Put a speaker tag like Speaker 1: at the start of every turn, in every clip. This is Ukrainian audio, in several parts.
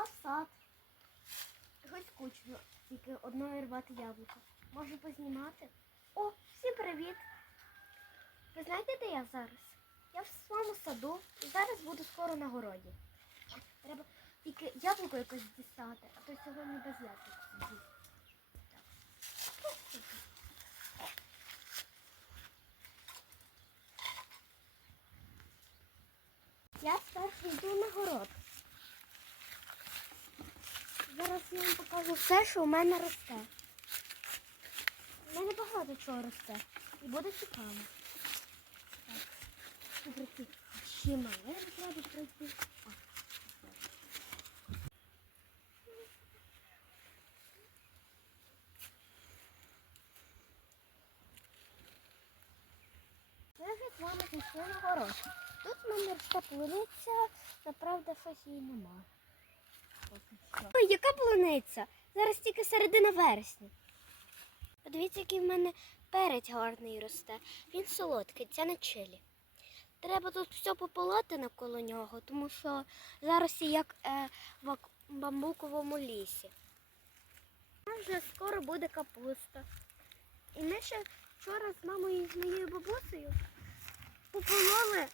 Speaker 1: В сад. Хоч скучно, тільки одною рвати яблуко. Можу познімати. О, всім привіт! Ви знаєте, де я зараз? Я в своєму саду і зараз буду скоро на городі. Треба тільки яблуко якось дістати, а то сьогодні без яблук. Я спершу йду на город. Зараз я вам покажу все, що у мене росте. У мене багато чого росте. І буде цікаво. Так. Ще мале треба пройти. З вами пішли на. Тут в мене росте полуниця, направда щось її нема. Ой, яка полуниця? Зараз тільки середина вересня. Подивіться, який в мене перець гарний росте. Він солодкий, це не чилі. Треба тут все пополоти навколо нього, тому що зараз я як е, в бамбуковому лісі. Вже скоро буде капуста. І ми ще вчора з мамою і з моєю бабусею попололи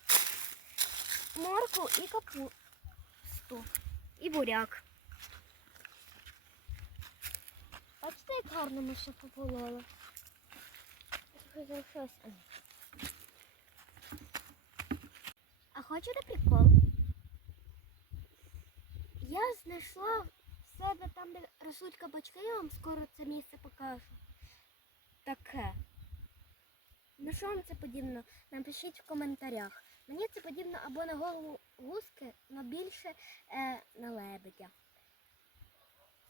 Speaker 1: морку і капусту, і буряк. Бачите, як гарно ми ще попололи. А, хочете прикол? Я знайшла себе там, де ростуть кабачки, я вам скоро це місце покажу. Таке. На що вам це подібно? Напишіть в коментарях. Мені це подібно або на голову гуски, але більше е, на лебедя.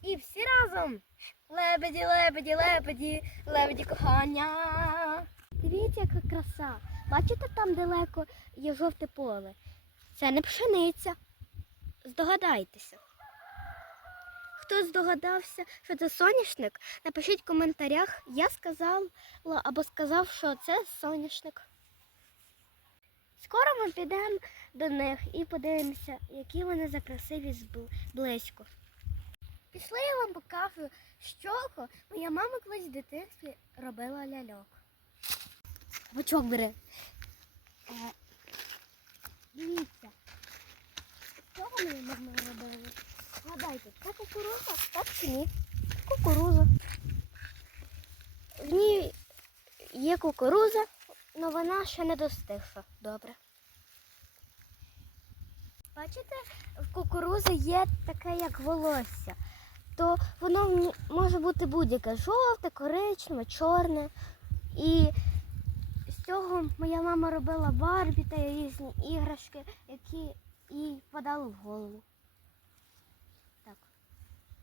Speaker 1: І всі разом. Лебеді, лебеді, лебеді, лебеді кохання. Дивіться, яка краса. Бачите, там далеко є жовте поле. Це не пшениця. Здогадайтеся. Хто здогадався, що це соняшник, напишіть в коментарях. Я сказала або сказав, що це соняшник. Скоро ми підемо до них і подивимося, які вони за красиві зб- близько. Пішли, я вам покажу, чого моя мама колись в дитинстві робила ляльок. Бочок бери. Е, дивіться. З чого моя мама робила? Гадайте, це кукуруза? Так чи ні? Кукуруза. В ній є кукуруза, але вона ще не достигша. Добре. Бачите, в кукурузи є таке, як волосся то воно може бути будь-яке жовте, коричневе, чорне. І з цього моя мама робила барбі та різні іграшки, які їй впадали в голову. Так,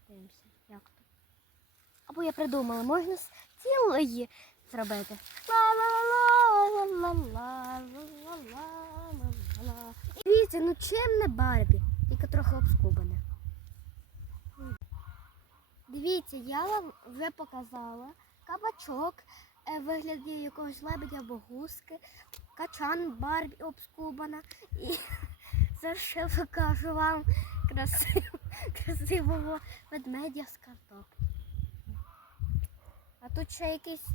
Speaker 1: дивимося, як тут. Або я придумала, можна з цілої зробити. Дивіться, ну чим не барбі, тільки трохи обскубане. Дивіться, я вам вже показала кабачок е, в вигляді якогось лебедя або гуски, качан Барбі обскубана. І зараз ще покажу вам красив, красивого ведмедя з картоплі. А тут ще якийсь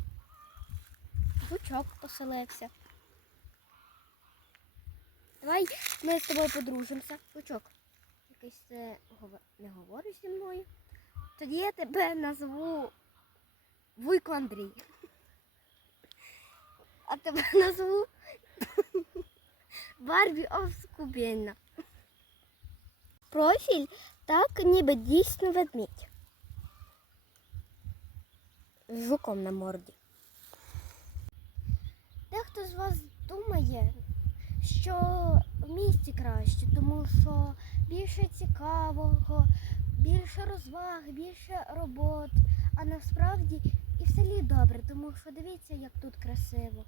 Speaker 1: жучок поселився. Давай ми з тобою подружимося. Жучок. Якийсь е, не говориш зі мною. Тоді я тебе назву Вуйко Андрій. А тебе назву Барбі Овскубєнна. Профіль так ніби дійсно ведмідь. З жуком на морді. Дехто з вас думає, що в місті краще, тому що більше цікавого, більше розваг, більше робот. А насправді і в селі добре, тому що дивіться, як тут красиво.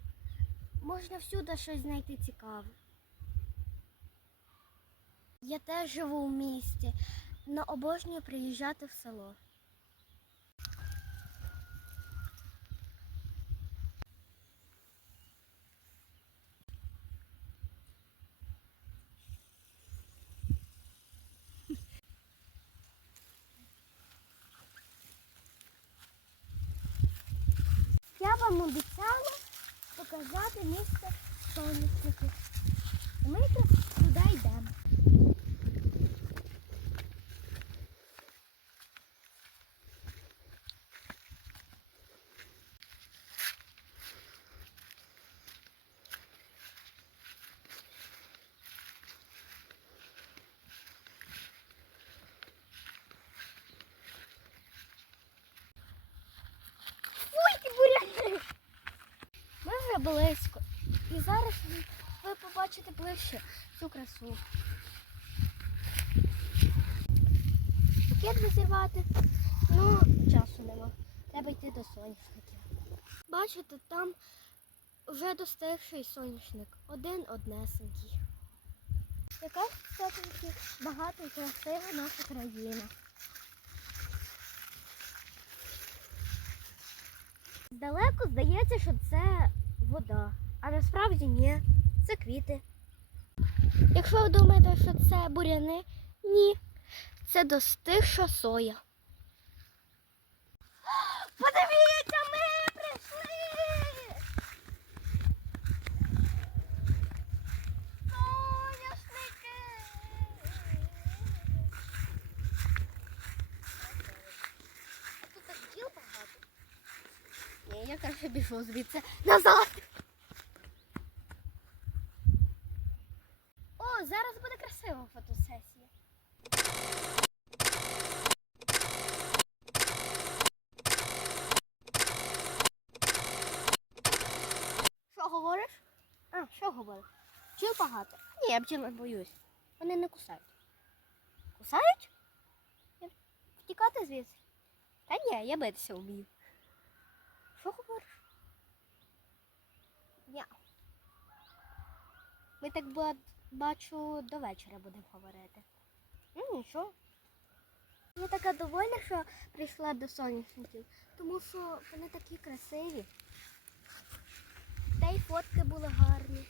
Speaker 1: Можна всюди щось знайти цікаве. Я теж живу в місті, але обожнюю приїжджати в село. Вам обіцяла показати місце соняшників. І Ми туди йдемо. Ой, ти буряни! Ми вже близько. І зараз ви побачите ближче цю красу. Букет визивати, ну, часу нема. Треба йти до соняшників. Бачите, там вже достигший соняшник. Один однесенький. Яка все-таки багата і красива наша країна. Здалеку здається, що це вода, а насправді ні, це квіти. Якщо ви думаєте, що це буряни, ні, це достигша соя. Подивіться, ми прийшли! Соняшники! Тут так бджіл багато. Ні, я краще біжу звідси назад. О, зараз буде красива фотосесія. Що говориш? А, що говориш? Бджіл багато. Ні, я бджіл не боюсь. Вони не кусають. Кусають? Втікати звідси? Та ні, я битися вмію. Що говориш? Ня. Ми так бачу до вечора будемо говорити. Ну, нічого. Я така довольна, що прийшла до соняшників, тому що вони такі красиві. Та й фотки були гарні.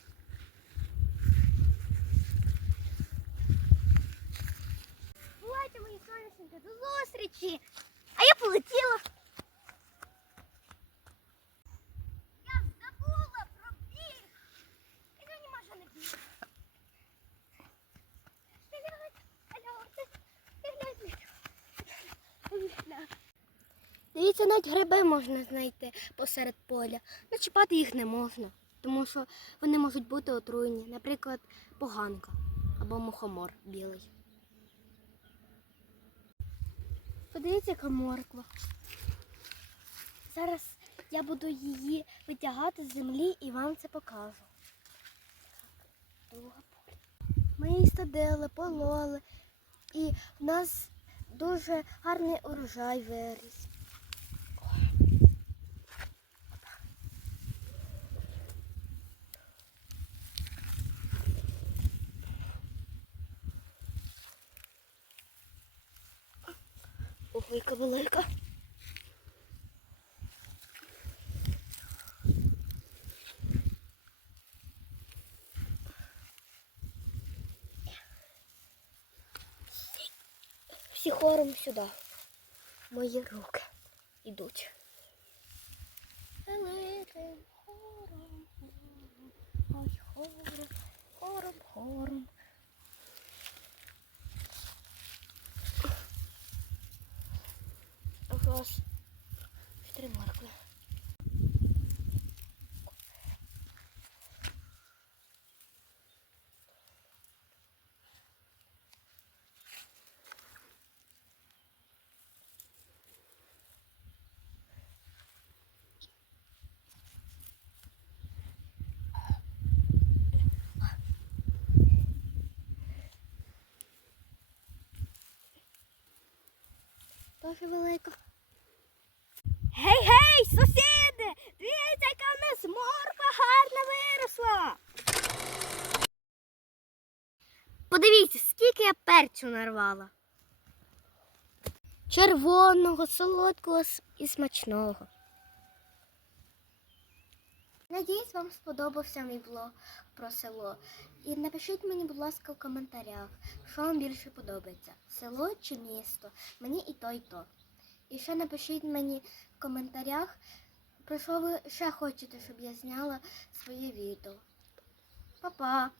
Speaker 1: Бувайте, мої соняшники, до зустрічі! А я полетіла. Дивіться, навіть гриби можна знайти посеред поля. Ну, чіпати їх не можна, тому що вони можуть бути отруєні. Наприклад, поганка або мухомор білий. Подивіться, яка морква. Зараз я буду її витягати з землі і вам це покажу. Ми її садили, пололи, і в нас дуже гарний урожай виріс. Яка велика. Всі хором сюди. Мої руки йдуть. Великим хором, ой, хором, хором, хором. Дуже велика. Гей, гей, сусіди! Дивіться, яка в нас морква гарна виросла. Подивіться, скільки я перцю нарвала. Червоного, солодкого і смачного. Надіюсь, вам сподобався мій блог про село. І напишіть мені, будь ласка, в коментарях, що вам більше подобається: село чи місто. Мені і то, і то. І ще напишіть мені в коментарях, про що ви ще хочете, щоб я зняла своє відео. Па-па!